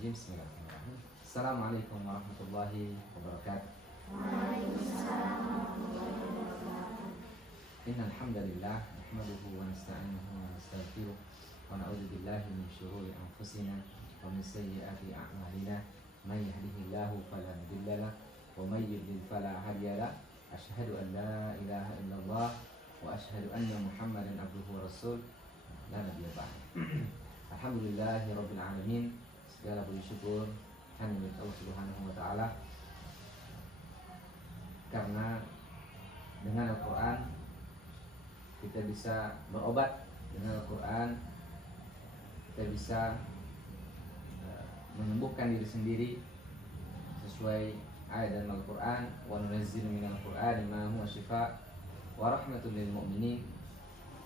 Bismillahirrahmanirrahim. Bismillahirrahmanirrahim. Assalamualaikum warahmatullahi wabarakatuh. Waalaikumsalam warahmatullahi wabarakatuh. Innal hamdalillah nahmaduhu wa nasta'inuhu wa nastaghfiruh wa na'udzu billahi min shururi anfusina wa min sayyiati a'malina. May yahdihillahu fala mudilla lahu wa may yudlil fala hadiya lahu. Asyhadu an la ilaha illallah wa asyhadu anna Muhammadan abduhu wa rasul. La nabiyya ba'd. Alhamdulillahirabbil alamin. Segala puji syukur hanya milik Allah Subhanahu wa taala. Karena dengan Al-Qur'an kita bisa berobat, dengan Al-Qur'an kita bisa menyembuhkan diri sendiri sesuai ayat dalam Al-Qur'an, wa nunazzilu minal Qur'ani ma huwa shifaa wa rahmatul lil mu'minin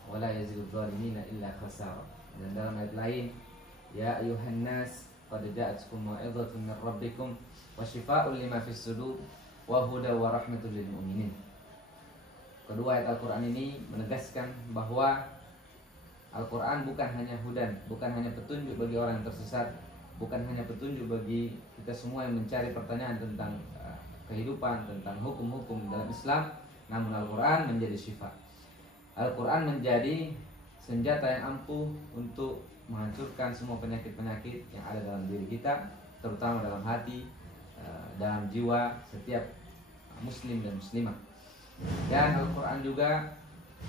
wa la yazidul zalimina illa khasara. Dan dalam ayat lain, ya ayuhan nas qad ja'atkum mau'izatun min rabbikum wa shifaa'un lima fis sudur wa huda wa rahmatul lil mu'minin. Kedua ayat Al-Qur'an ini menegaskan bahwa Al-Qur'an bukan hanya hudan, bukan hanya petunjuk bagi orang yang tersesat, bukan hanya petunjuk bagi kita semua yang mencari pertanyaan tentang kehidupan, tentang hukum-hukum dalam Islam, namun Al-Qur'an menjadi syifa. Al-Qur'an menjadi senjata yang ampuh untuk menghancurkan semua penyakit-penyakit yang ada dalam diri kita, terutama dalam hati, dalam jiwa setiap muslim dan muslimah. Dan Al-Quran juga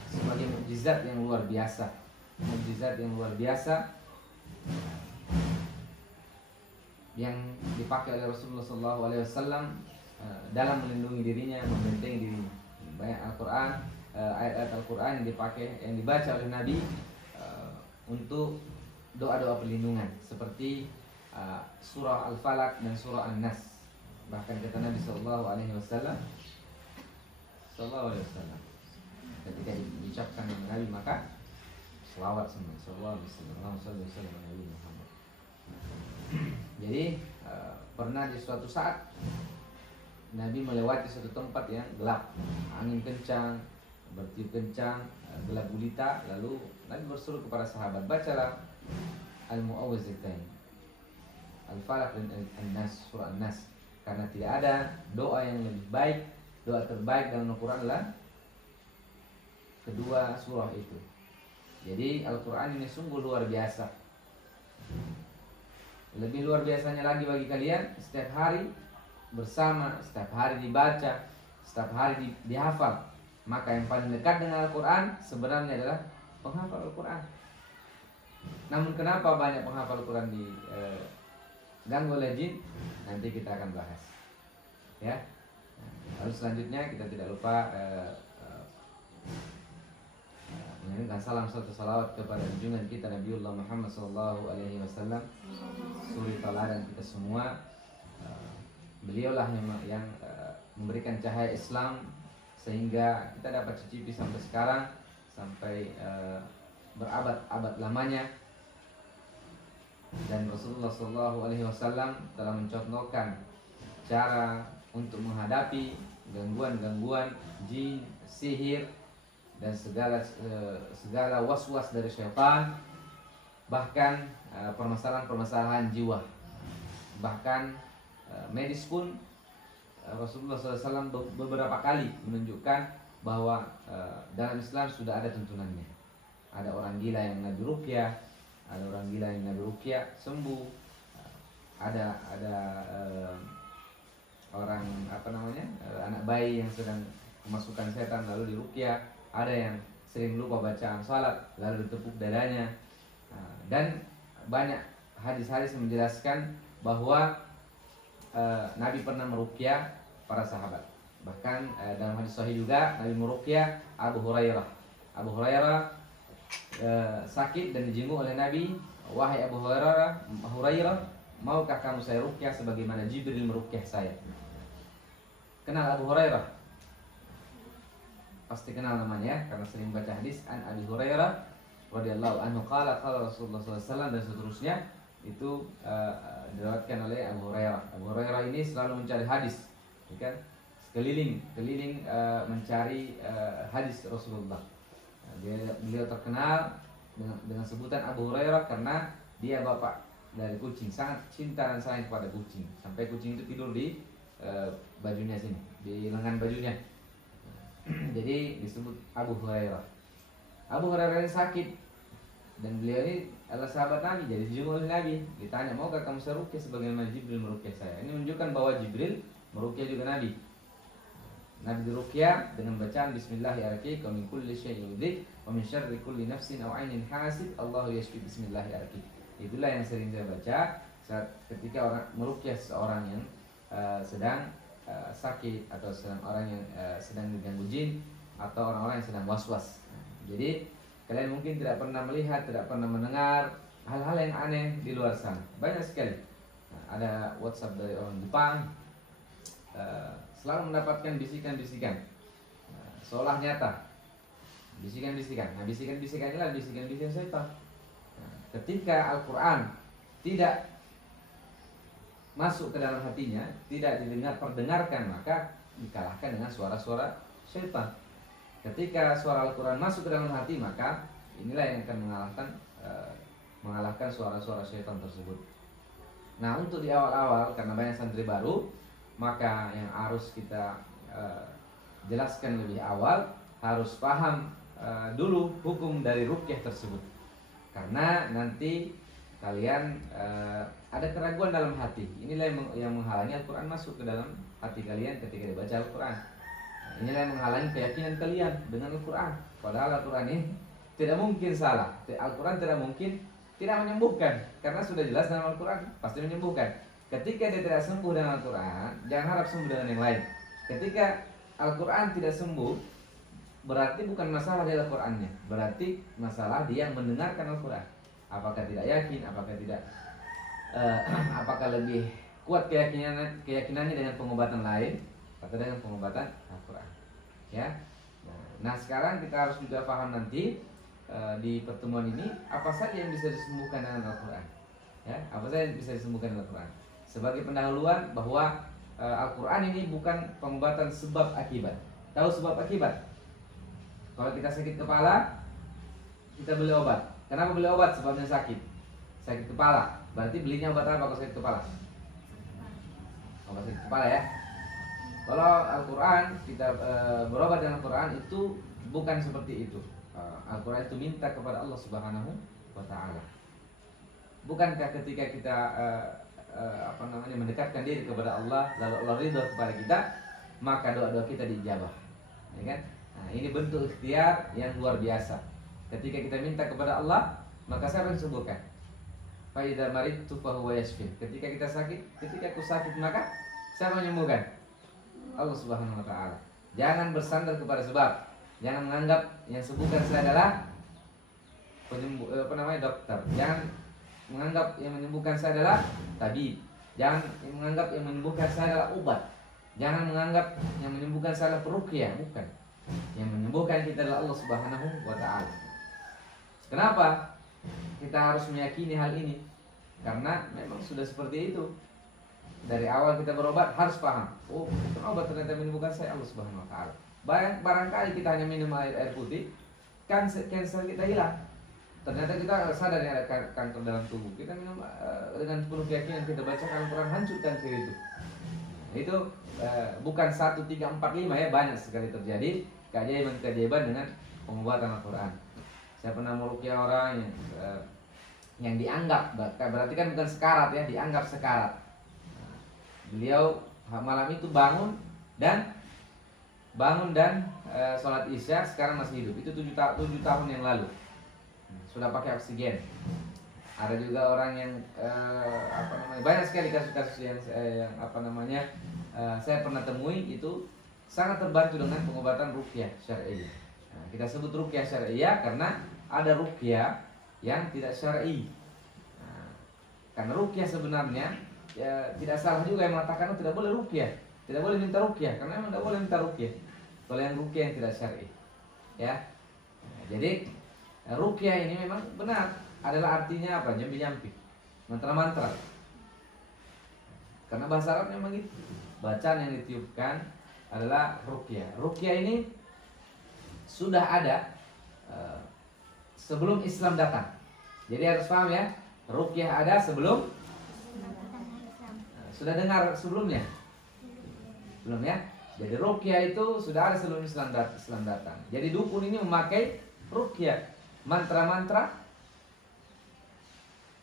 sebagai mukjizat yang luar biasa, mukjizat yang luar biasa yang dipakai oleh Rasulullah SAW dalam melindungi dirinya, membentengi dirinya. Banyak Al-Quran, ayat-ayat Al-Quran yang dipakai, yang dibaca oleh Nabi untuk doa-doa perlindungan, seperti surah Al-Falaq dan surah An-Nas. Bahkan kata Nabi SAW, ketika diucapkan oleh Nabi maka selawat semua, sallallahu alaihi wasallam Nabi Muhammad. Jadi pernah di suatu saat Nabi melewati suatu tempat yang gelap, angin kencang, bertiup kencang, gelap gulita. Lalu Nabi bersuruh kepada sahabat, bacalah Al-Mu'awwizatain, Al-Falaq dan An-Nas, surah An-Nas. Karena tidak ada doa yang lebih baik, doa terbaik dalam Al-Quran adalah kedua surah itu. Jadi Al-Quran ini sungguh luar biasa. Lebih luar biasanya lagi bagi kalian, setiap hari bersama, setiap hari dibaca, setiap hari dihafal. Maka yang paling dekat dengan Al-Quran sebenarnya adalah penghafal Al-Quran. Namun kenapa banyak penghafal Al-Quran diganggu oleh jin? Nanti kita akan bahas, ya. Lalu selanjutnya kita tidak lupa mengirimkan salam serta salawat kepada junjungan kita Nabiullah Muhammad SAW, suri tauladan kita semua. Beliaulah yang memberikan cahaya Islam sehingga kita dapat cicipi sampai sekarang, sampai berabad-abad lamanya. Dan Rasulullah SAW telah mencontohkan cara untuk menghadapi gangguan-gangguan jin, sihir, dan segala was-was dari syaitan, bahkan permasalahan-permasalahan jiwa, bahkan medis pun. Rasulullah SAW beberapa kali menunjukkan bahwa dalam Islam sudah ada tuntunannya. Ada orang gila yang nabi ruqyah, ada orang gila yang nabi ruqyah sembuh, ada orang anak bayi yang sedang kemasukan setan lalu diruqyah, ada yang sering lupa bacaan salat lalu ditepuk dadanya. Dan banyak hadis-hadis yang menjelaskan bahwa Nabi pernah meruqyah para sahabat. Bahkan dalam hadis sahih juga Nabi meruqyah Abu Hurairah. Abu Hurairah sakit dan dijenguk oleh Nabi. Wahai Abu Hurairah, maukah kamu saya ruqyah sebagaimana Jibril meruqyah saya? Kenal Abu Hurairah? Pasti kenal namanya karena sering baca hadis. An Abi Hurairah radhiyallahu anhu qala qala Rasulullah SAW, dan seterusnya. Itu diriwayatkan oleh Abu Hurairah. Abu Hurairah ini selalu mencari hadis, kan? Keliling mencari hadis Rasulullah. Beliau terkenal dengan sebutan Abu Hurairah karena dia bapak dari kucing, sangat cinta dan sayang kepada kucing, sampai kucing itu tidur di bajunya sini, di lengan bajunya. Jadi disebut Abu Hurairah. Abu Hurairah ini sakit, dan beliau ini adalah sahabat Nabi, jadi dijenguk oleh Nabi. Ditanya, maukah kamu saya ruqyah sebagaimana Jibril meruqyah saya? Ini menunjukkan bahwa Jibril meruqyah juga Nabi. Nabi diruqyah dengan bacaan Bismillahirrahmanirrahim, wa min kulli syai'in yudhik, wa min syarri kulli nafsin aw 'ainin hasid, Allahu yashfi Bismillahirrahmanirrahim. Itulah yang sering saya baca saat ketika orang meruqyah seorang yang sedang sakit, atau sedang orang yang sedang diganggu jin, atau orang-orang yang sedang was-was. Jadi kalian mungkin tidak pernah melihat, tidak pernah mendengar hal-hal yang aneh di luar sana. Banyak sekali. Ada WhatsApp dari orang Jepang, selalu mendapatkan bisikan-bisikan, seolah nyata. Bisikan-bisikan. Nah, bisikan-bisikan inilah bisikan-bisikan setan. Ketika Al-Quran tidak masuk ke dalam hatinya, tidak perdengarkan, maka dikalahkan dengan suara-suara setan. Ketika suara Al-Quran masuk ke dalam hati, maka inilah yang akan mengalahkan suara-suara setan tersebut. Nah, untuk di awal-awal, karena banyak santri baru, maka yang harus kita jelaskan lebih awal, harus paham dulu hukum dari ruqyah tersebut. Karena nanti kalian ada keraguan dalam hati. Inilah yang menghalangi Al-Quran masuk ke dalam hati kalian ketika dibaca Al-Quran. Inilah yang menghalangi keyakinan kalian dengan Al-Quran. Padahal Al-Quran ini tidak mungkin salah. Al-Quran tidak mungkin tidak menyembuhkan, karena sudah jelas dalam Al-Quran pasti menyembuhkan. Ketika dia tidak sembuh dengan Al-Quran, jangan harap sembuh dengan yang lain. Ketika Al-Quran tidak sembuh, berarti bukan masalah di Al-Qurannya, berarti masalah dia yang mendengarkan Al-Quran. Apakah tidak yakin, apakah tidak apakah lebih kuat keyakinannya dengan pengobatan lain atau dengan pengobatan Al-Quran, ya. Nah, sekarang kita harus juga paham nanti di pertemuan ini apa saja yang bisa disembuhkan dengan Al-Quran, ya. Apa saja yang bisa disembuhkan dengan Al-Quran. Sebagai pendahuluan bahwa Al-Quran ini bukan pengobatan sebab akibat. Tahu sebab akibat? Kalau kita sakit kepala, kita beli obat. Kenapa beli obat? Sebabnya sakit. Sakit kepala. Berarti belinya obat apa kalau sakit kepala? Obat sakit kepala, ya. Kalau Al-Quran, kita berobat dengan Al-Quran itu bukan seperti itu. Al-Quran itu minta kepada Allah Subhanahu wa Ta'ala. Bukankah ketika kita mendekatkan diri kepada Allah, lalu Allah ridho kepada kita, maka doa-doa kita dijabah, ya kan? Nah, ini bentuk ikhtiar yang luar biasa. Ketika kita minta kepada Allah, maka siapa yang sembuhkan? Fa idza maridtu fa huwa yashfi. Ketika kita sakit, ketika aku sakit, maka siapa yang menyembuhkan? Allah Subhanahu wa Ta'ala. Jangan bersandar kepada sebab. Jangan menganggap yang sembuhkan saya adalah dokter. Jangan menganggap yang menyembuhkan saya adalah tabib. Jangan menganggap yang menyembuhkan saya adalah obat. Jangan menganggap yang menyembuhkan saya adalah peruqyah, bukan. Yang menyembuhkan kita adalah Allah Subhanahu wa Ta'ala. Kenapa kita harus meyakini hal ini? Karena memang sudah seperti itu. Dari awal kita berobat harus paham, oh, obat ternyata menyembuhkan saya Allah Subhanahu wa Ta'ala. Barangkali kita hanya minum air putih, kanker kita hilang. Ternyata kita sadar ada kanker dalam tubuh. Kita minum dengan penuh keyakinan, kita bacakan Al-Quran, hancurkan kanker itu. Itu bukan 1, 3, 4, 5, ya, banyak sekali terjadi keajaiban-keajaiban dengan pengobatan Al-Quran. Saya pernah meruqyah orang yang dianggap, berarti kan bukan sekarat, ya, dianggap sekarat. Beliau malam itu bangun dan sholat isya, sekarang masih hidup. Itu 7 tahun yang lalu. Sudah pakai oksigen. Ada juga orang yang banyak sekali kasus-kasus yang saya pernah temui, itu sangat terbantu dengan pengobatan ruqyah syar'iyyah. Nah, kita sebut ruqyah syar'iyyah karena ada ruqyah yang tidak syar'i. Nah, karena ruqyah sebenarnya ya, tidak salah juga yang mengatakan tidak boleh ruqyah, tidak boleh minta ruqyah, karena memang tidak boleh minta ruqyah. Kalau yang ruqyah yang tidak syar'i, ya. Nah, jadi ruqyah ini memang benar, adalah artinya apa? Jampi-jampi, mantra-mantra. Karena bahasa Arab memang gitu. Bacaan yang ditiupkan adalah ruqyah. Ruqyah ini sudah ada sebelum Islam datang. Jadi harus paham, ya. Ruqyah ada sebelum. Sudah dengar sebelumnya? Belum ya? Jadi ruqyah itu sudah ada sebelum Islam datang. Jadi dukun ini memakai ruqyah, mantra-mantra,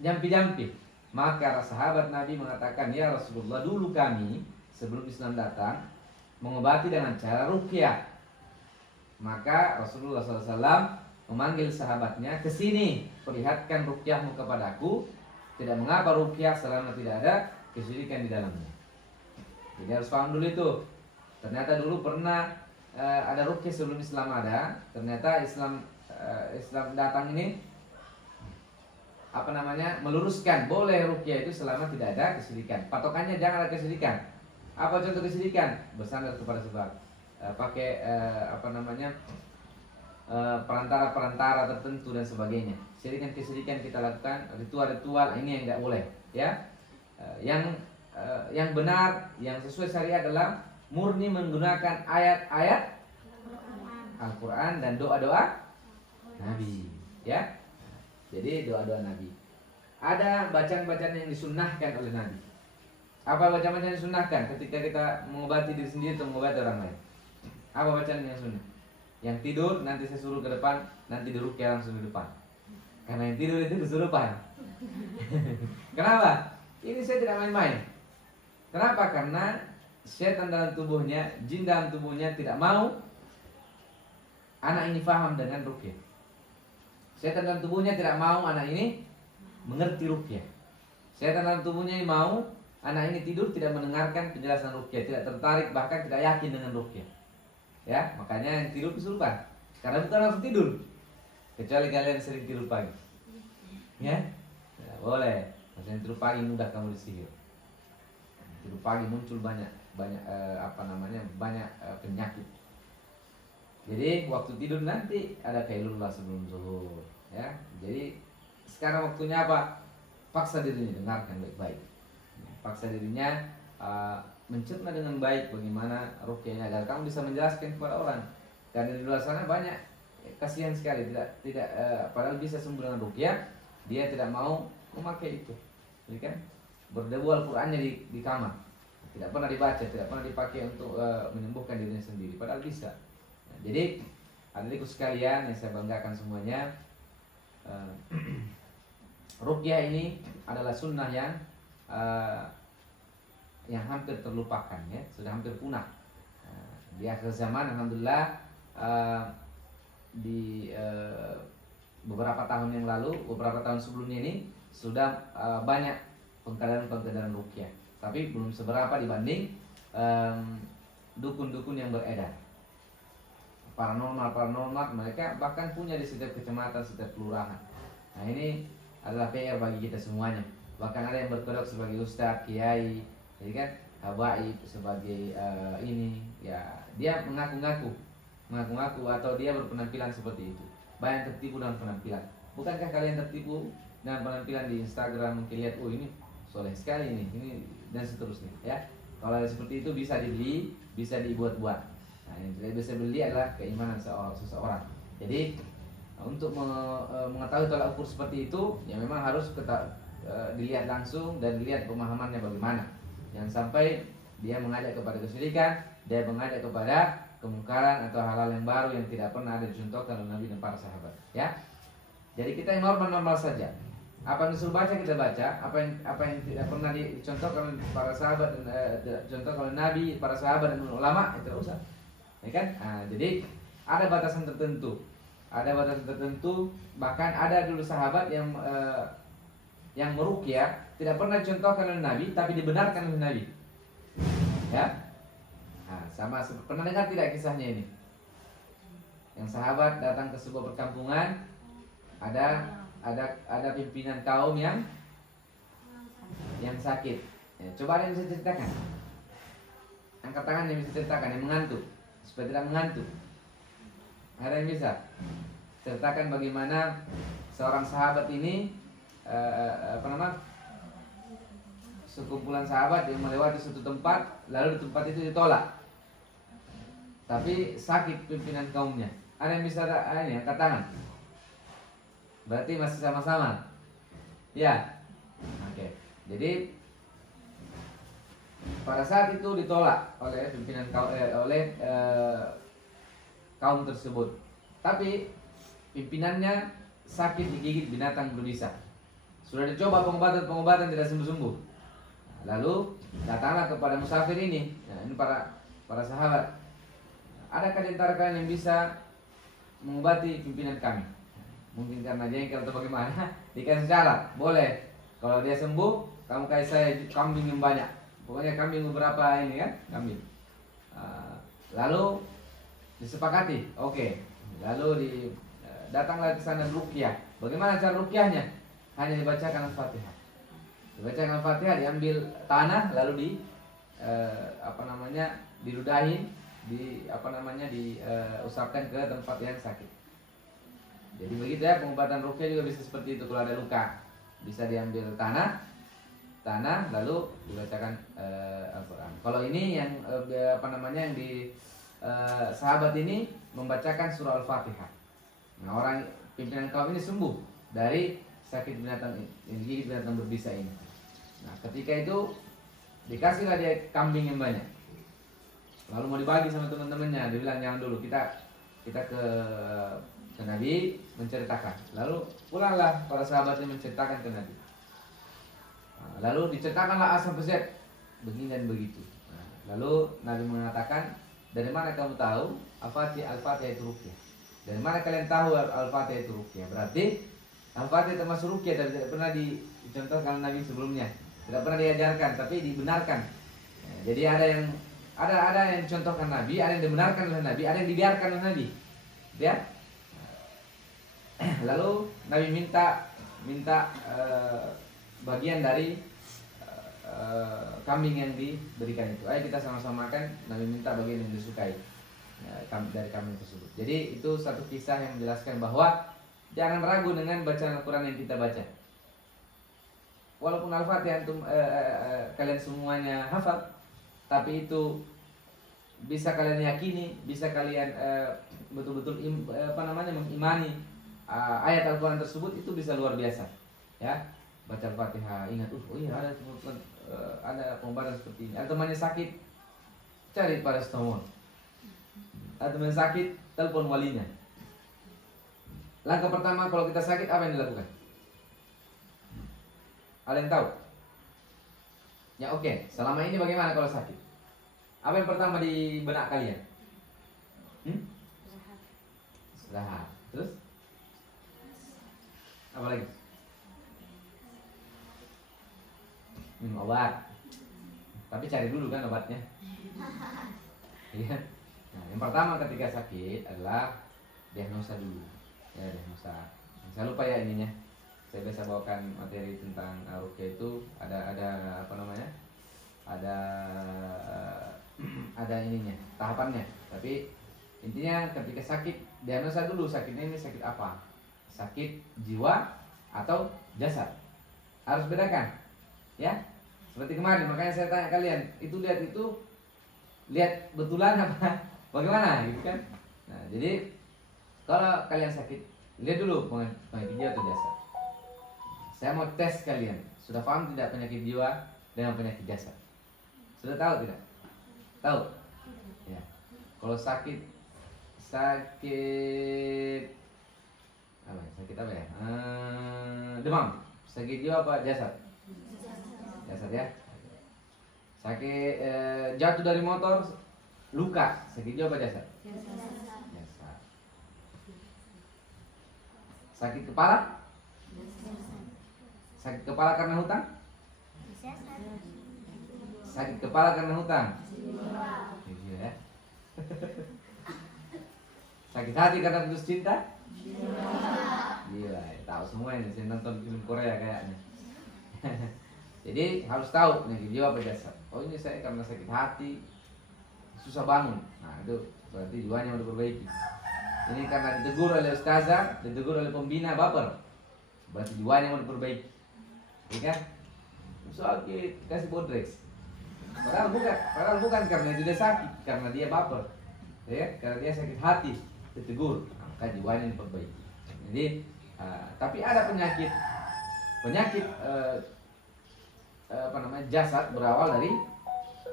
jampi-jampi. Maka sahabat Nabi mengatakan, ya Rasulullah, dulu kami sebelum Islam datang mengobati dengan cara ruqyah. Maka Rasulullah SAW memanggil sahabatnya, ke sini, perlihatkan ruqyahmu kepadaku. Tidak mengapa ruqyah selama tidak ada kesyirikan di dalamnya. Jadi harus paham dulu itu. Ternyata dulu pernah ada ruqyah sebelum Islam ada. Ternyata Islam datang ini meluruskan boleh ruqyah itu selama tidak ada kesyirikan. Patokannya jangan ada kesyirikan. Apa contoh kesyirikan? Bersandar kepada sebab, pakai perantara tertentu dan sebagainya. Kesyirikan kita lakukan, ritual-ritual ini yang tidak boleh, ya. Yang benar, yang sesuai syariat adalah murni menggunakan ayat-ayat Al-Quran dan doa-doa Nabi, ya. Jadi doa-doa Nabi. Ada bacaan-bacaan yang disunnahkan oleh Nabi. Apa bacaan-bacaan yang disunnahkan ketika kita mengobati diri sendiri atau mengobati orang lain? Apa bacaan yang sunnah? Yang tidur nanti saya suruh ke depan, nanti diruqyah langsung di depan. Karena yang tidur itu kesurupan. Kenapa? Ini saya tidak main-main. Kenapa? Karena setan dalam tubuhnya, jin dalam tubuhnya tidak mau anak ini paham dengan ruqyah. Setan dalam tubuhnya tidak mau anak ini mengerti ruqyah. Setan dalam tubuhnya mau anak ini tidur tidak mendengarkan penjelasan ruqyah, tidak tertarik, bahkan tidak yakin dengan ruqyah. Ya, makanya yang tidur kesurupan. Karena bukan langsung tidur. Kecuali kalian sering tidur pagi. Ya? Ya boleh. Maksudnya tidur pagi mudah kamu disihir. Tidur pagi muncul banyak penyakit. Jadi waktu tidur nanti ada kailullah sebelum zuhur, ya. Jadi sekarang waktunya apa? Paksa dirinya dengarkan baik-baik. Paksa dirinya mencerna dengan baik bagaimana ruqyahnya agar kamu bisa menjelaskan kepada orang. Karena di luar sana banyak kasihan sekali tidak padahal bisa sembuh dengan ruqyah, dia tidak mau memakai itu. Jadi kan berdebu Al-Qur'annya di kamar. Tidak pernah dibaca, tidak pernah dipakai untuk menyembuhkan dirinya sendiri, padahal bisa. Jadi adik-adikku sekalian yang saya banggakan semuanya, ruqyah ini adalah sunnah yang hampir terlupakan, ya, sudah hampir punah. Di akhir zaman, alhamdulillah, di beberapa tahun yang lalu, beberapa tahun sebelumnya ini sudah banyak pengkaderan ruqyah, tapi belum seberapa dibanding dukun-dukun yang beredar. Paranormal mereka bahkan punya di setiap kecamatan, setiap kelurahan. Nah ini adalah PR bagi kita semuanya. Bahkan ada yang berkedok sebagai ustadz, kiai, jadi kan habaib sebagai ini, ya dia mengaku-ngaku atau dia berpenampilan seperti itu. Banyak tertipu dengan penampilan. Bukankah kalian tertipu dengan penampilan di Instagram? Mungkin lihat, oh ini soleh sekali ini dan seterusnya, ya. Kalau seperti itu bisa dibeli, bisa dibuat-buat. Nah, yang tidak bisa beli adalah keimanan seseorang. Jadi untuk mengetahui tolak ukur seperti itu, ya memang harus dilihat langsung dan dilihat pemahamannya bagaimana. Jangan sampai dia mengajak kepada kesyirikan, dia mengajak kepada kemungkaran atau hal-hal yang baru yang tidak pernah ada dicontohkan oleh Nabi dan para sahabat. Ya, jadi kita yang normal-normal saja. Apa yang disuruh baca kita baca, apa yang tidak pernah dicontohkan oleh para sahabat dan dicontohkan oleh Nabi, para sahabat dan ulama, itu tidak usah. Ya kan? Nah, jadi ada batasan tertentu. Bahkan ada dulu sahabat yang meruqyah tidak pernah dicontohkan oleh Nabi tapi dibenarkan oleh Nabi. Ya? Nah, sama pernah dengar tidak kisahnya ini? Yang sahabat datang ke sebuah perkampungan, ada pimpinan kaum yang sakit. Ya, coba ada yang bisa ceritakan? Angkat tangan yang bisa ceritakan, yang mengantuk. Supaya tidak mengantuk. Ada yang bisa ceritakan bagaimana seorang sahabat ini sekumpulan sahabat yang melewati suatu tempat, lalu di tempat itu ditolak, tapi sakit pimpinan kaumnya. Ada yang bisa angkat tangan? Berarti masih sama-sama. Ya, oke. Jadi pada saat itu ditolak oleh pimpinan kaum tersebut. Tapi pimpinannya sakit digigit binatang berbisa. Sudah dicoba pengobatan tidak sembuh-sembuh. Lalu datanglah kepada musafir ini. Nah, ini para sahabat. Adakah di antara kalian yang bisa mengobati pimpinan kami? Mungkin karena jengkel atau bagaimana? Dikasih syarat, boleh. Kalau dia sembuh, kamu kasih saya kambing yang banyak. Pokoknya kambing beberapa ini kan, kambing. Lalu disepakati, oke. Lalu datanglah ke sana ruqyah. Bagaimana cara ruqyahnya? Hanya dibacakan Al-Fatihah. Dibacakan Al-Fatihah, diambil tanah lalu diludahin, diusapkan ke tempat yang sakit. Jadi begitu ya, pengobatan ruqyah juga bisa seperti itu. Kalau ada luka, bisa diambil tanah lalu dibacakan Al-Qur'an. Kalau ini yang yang di sahabat ini membacakan surah Al-Fatihah. Nah, orang pimpinan kaum ini sembuh dari sakit binatang ini, gigit binatang berbisa ini. Nah, ketika itu dikasihlah dia kambing yang banyak. Lalu mau dibagi sama teman-temannya, dia bilang jangan dulu, kita ke Nabi menceritakan. Lalu pulanglah para sahabatnya menceritakan ke Nabi. Nah, lalu diceritakanlah A sampai Z, begini dan begitu. Nah, lalu Nabi mengatakan, dari mana kamu tahu Al-Fatihah itu ruqyah? Dari mana kalian tahu Al-Fatihah itu ruqyah? Berarti Al-Fatihah termasuk ruqyah, tapi tidak pernah dicontohkan Nabi sebelumnya. Tidak pernah diajarkan, tapi dibenarkan. Nah, jadi ada yang dicontohkan Nabi, ada yang dibenarkan oleh Nabi, ada yang dibiarkan oleh Nabi. Ya? Lalu Nabi minta bagian dari kambing yang diberikan itu. Ayo kita sama-sama makan. Nabi minta bagian yang disukai dari kambing tersebut. Jadi itu satu kisah yang menjelaskan bahwa jangan ragu dengan bacaan Al-Quran yang kita baca. Walaupun Al-Fatihah kalian semuanya hafal, tapi itu bisa kalian yakini, bisa kalian betul-betul mengimani ayat Al-Quran tersebut, itu bisa luar biasa. Ya, baca Al-Fatihah, ingat, ada pengobatan seperti ini. Atau temannya sakit, cari paracetamol. Atau teman sakit, telepon walinya. Langkah pertama kalau kita sakit, apa yang dilakukan? Ada yang tahu? Ya oke. Selama ini bagaimana kalau sakit? Apa yang pertama di benak kalian? Istirahat. Terus? Apa lagi? Minum obat. Tapi cari dulu kan obatnya. Iya. Nah, yang pertama ketika sakit adalah diagnosa dulu. Ya, diagnosa. Saya lupa ya ininya. Saya biasa bawakan materi tentang ruqyah itu ada ada ininya, tahapannya. Tapi intinya ketika sakit, diagnosa dulu sakitnya ini sakit apa? Sakit jiwa atau jasad. Harus bedakan. Ya. Seperti kemarin, makanya saya tanya kalian, lihat betulan apa? Bagaimana gitu kan? Nah, jadi kalau kalian sakit, lihat dulu penyakit jiwa atau jasad. Saya mau tes kalian, sudah paham tidak penyakit jiwa dengan penyakit jasad? Sudah tahu tidak? Tahu? Ya. Kalau sakit apa ya? Demam. Sakit jiwa apa jasad? Jasad ya. Sakit jatuh dari motor, luka. Sakit jiwa apa jasad? Jasad. Sakit kepala? Sakit kepala karena hutang? Sakit kepala karena hutang? Iya ya. Sakit hati karena putus cinta? Gila, tahu semua ini. Saya nonton film Korea kayaknya. Jadi harus tahu penyakit jiwa apa jasad. Oh ini saya karena sakit hati, susah bangun. Nah itu berarti jiwanya udah diperbaiki. Ini karena ditegur oleh ustazah, ditegur oleh pembina, baper. Berarti jiwanya mau diperbaiki. Iya kan? Sakit, kasih bodrex. Padahal bukan karena dia sakit, karena dia baper. Ya, karena dia sakit hati, ditegur. Maka jiwanya diperbaiki. Jadi, tapi ada penyakit penyakit apa namanya jasad berawal dari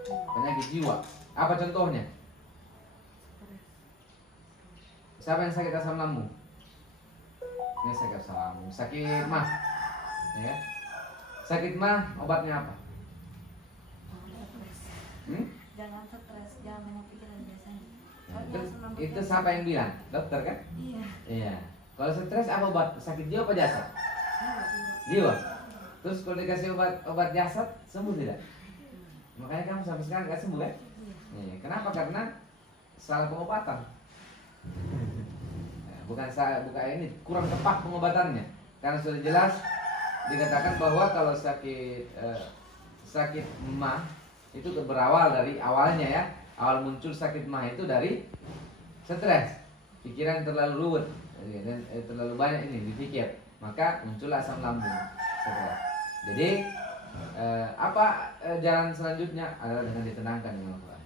penyakit jiwa. Apa contohnya? Siapa yang sakit asam lambung? Ini sakit asam lambung, sakit mah, ya. Sakit mah obatnya apa? Jangan stres, jangan banyak pikiran biasanya. Itu siapa yang bilang? Dokter kan? Iya. Iya. Kalau stres apa obat? Sakit jiwa apa jasad? Jiwa. Terus kalau dikasih obat jasad sembuh tidak? Makanya kamu sampai sekarang nggak sembuh kan? Iya. Kenapa? Karena salah pengobatan. Bukan ini kurang tepat pengobatannya. Karena sudah jelas dikatakan bahwa kalau sakit mah itu berawal dari awalnya ya. Awal muncul sakit mah itu dari stres, pikiran terlalu ruwet dan terlalu banyak ini dipikir, maka muncul asam lambung, stres. Jadi jalan selanjutnya adalah dengan ditenangkan dengan Al-Quran.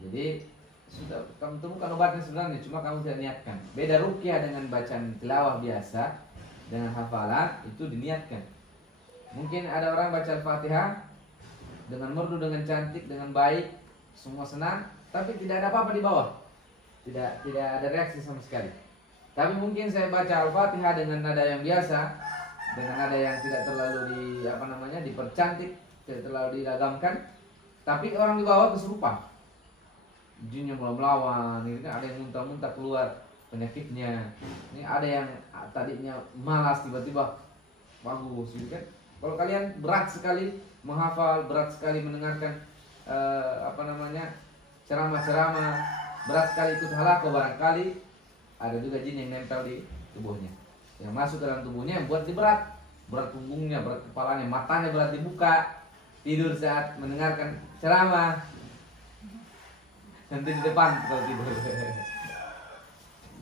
Jadi sudah kamu temukan obatnya sebenarnya, cuma kamu tidak niatkan. Beda ruqyah dengan bacaan tilawah biasa, dengan hafalan itu diniatkan. Mungkin ada orang baca Al-Fatihah dengan merdu, dengan cantik, dengan baik, semua senang, tapi tidak ada apa-apa di bawah. Tidak ada reaksi sama sekali. Tapi mungkin saya baca Al-Fatihah dengan nada yang biasa, dengan nada yang tidak terlalu dipercantik, tidak terlalu diragamkan, tapi orang di bawah kesurupan. Jinnya mulai melawan, ini kan ada yang muntah-muntah keluar penyakitnya. Ini ada yang tadinya malas tiba-tiba bagus, gitu kan? Kalau kalian berat sekali menghafal, berat sekali mendengarkan ceramah-ceramah, berat sekali ikut halaqah, barangkali ada juga jin yang nempel di tubuhnya, yang masuk ke dalam tubuhnya, yang buat dia berat punggungnya, berat kepalanya, matanya berat dibuka, tidur saat mendengarkan ceramah, nanti di depan kalau tidur.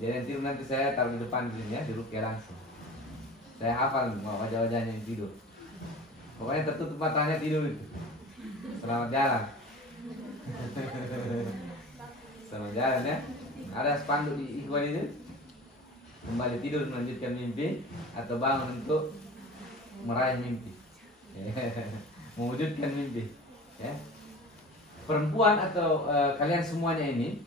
Jadi nanti saya taruh di depan di sini ya, di ruqyah langsung. Saya hafal wajah-wajahnya yang tidur. Pokoknya tertutup matanya tidur itu. Selamat jalan. Selamat jalan ya. Ada spanduk di ikhwan itu. Kembali tidur melanjutkan mimpi atau bangun untuk meraih mimpi. Mewujudkan mimpi. Ya. Perempuan atau kalian semuanya ini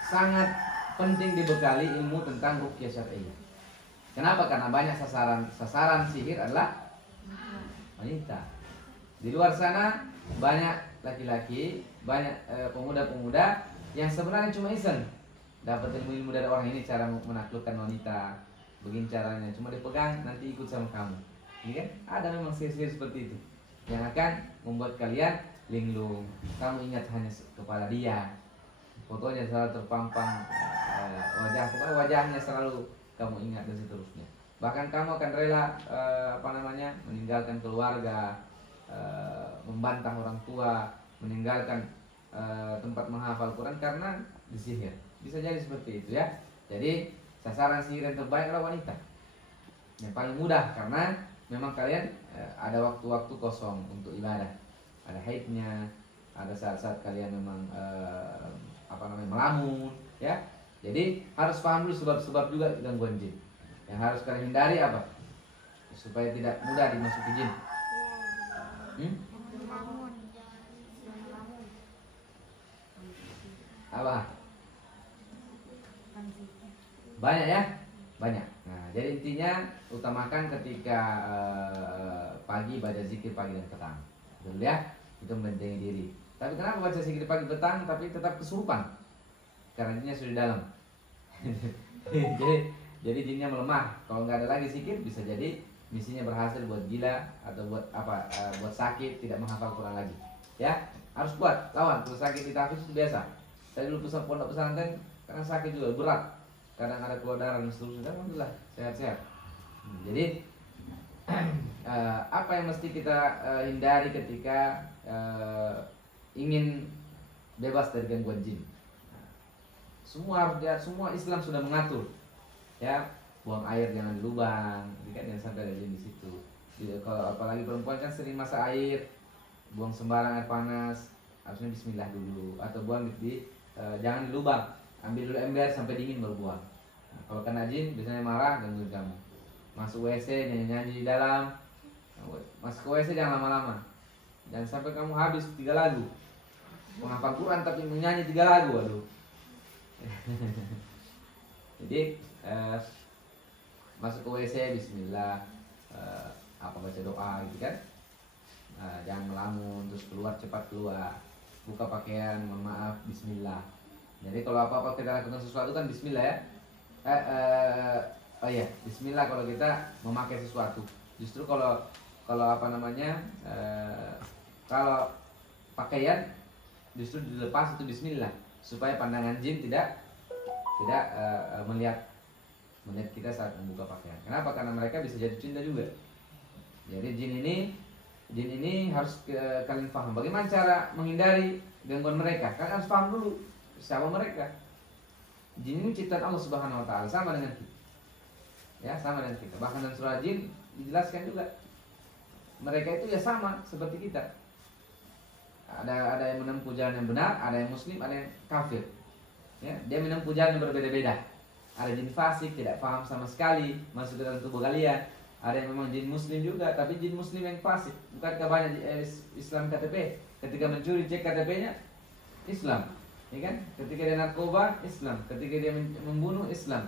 sangat penting dibekali ilmu tentang ruqyah syar'iyyah. Kenapa? Karena banyak sasaran sihir adalah wanita. Di luar sana banyak laki-laki, banyak pemuda-pemuda yang sebenarnya cuma iseng dapat ilmu-ilmu dari orang ini, cara menaklukkan wanita, begini caranya, cuma dipegang nanti ikut sama kamu. Ini kan ada memang sihir-sihir seperti itu yang akan membuat kalian linglung. Kamu ingat hanya kepada dia, fotonya selalu terpampang, wajahnya selalu kamu ingat dan seterusnya. Bahkan kamu akan rela meninggalkan keluarga, membantah orang tua, meninggalkan tempat menghafal Quran karena disihir. Bisa jadi seperti itu ya. Jadi sasaran sihir yang terbaik adalah wanita, yang paling mudah, karena memang kalian ada waktu-waktu kosong untuk ibadah, ada haidnya, ada saat-saat kalian memang melamun ya. Jadi harus paham dulu sebab-sebab juga gangguan jin. Yang harus kalian hindari apa? Supaya tidak mudah dimasuki jin. Apa? Banyak ya? Banyak. Nah, jadi intinya utamakan ketika pagi baca zikir pagi dan petang. Betul ya? Itu membentengi diri. Tapi kenapa baca zikir pagi petang tapi tetap kesurupan? Karena jinnya sudah dalam. jadi jinnya melemah. Kalau nggak ada lagi zikir, bisa jadi misinya berhasil buat gila atau buat buat sakit, tidak menghafal Quran lagi. Ya, harus kuat lawan. Kalau sakit di tahfiz itu biasa. Saya dulu pondok pesantren karena sakit juga berat. Kadang ada keluar darah dan seterusnya. Alhamdulillah sehat-sehat. Jadi apa yang mesti kita hindari ketika ingin bebas dari gangguan jin? Semua harus semua Islam sudah mengatur. Ya, buang air jangan di lubang, jangan sampai ada jin di situ. Kalau apalagi perempuan kan sering masak air, buang sembarang air panas, harusnya bismillah dulu, atau buang jangan di lubang, ambil dulu ember sampai dingin baru buang. Nah, kalau kena jin biasanya marah, gangguin kamu. masuk WC nyanyi-nyanyi di dalam. Masuk ke WC jangan lama-lama. Jangan sampai kamu habis 3 lagu. Menghafal Quran tapi menyanyi 3 lagu, aduh. Jadi masuk ke WC bismillah, baca doa gitu kan. Jangan melamun, terus cepat keluar. Buka pakaian, mohon maaf, bismillah. Jadi kalau apa-apa kita lakukan sesuatu kan bismillah ya. Bismillah kalau kita memakai sesuatu. Justru kalau kalau pakaian justru dilepas itu bismillah supaya pandangan jin tidak melihat kita saat membuka pakaian. Kenapa? Karena mereka bisa jadi cinta juga. Jadi jin ini harus kalian paham bagaimana cara menghindari gangguan mereka. Kalian harus paham dulu siapa mereka. Jin ini ciptaan Allah Subhanahu wa taala, sama dengan kita. Ya, sama dengan kita. Bahkan dalam surah jin dijelaskan juga mereka itu ya sama seperti kita. Ada yang menempuh jalan yang benar, ada yang muslim, ada yang kafir. Ya, dia menempuh jalan yang berbeda-beda. Ada jin fasik, tidak paham sama sekali, masuk ke dalam tubuh kalian. Ada yang memang jin muslim juga, tapi jin muslim yang fasik. Bukankah banyak Islam KTP? Ketika mencuri cek KTP-nya Islam, ya kan? Ketika dia narkoba Islam, ketika dia membunuh Islam.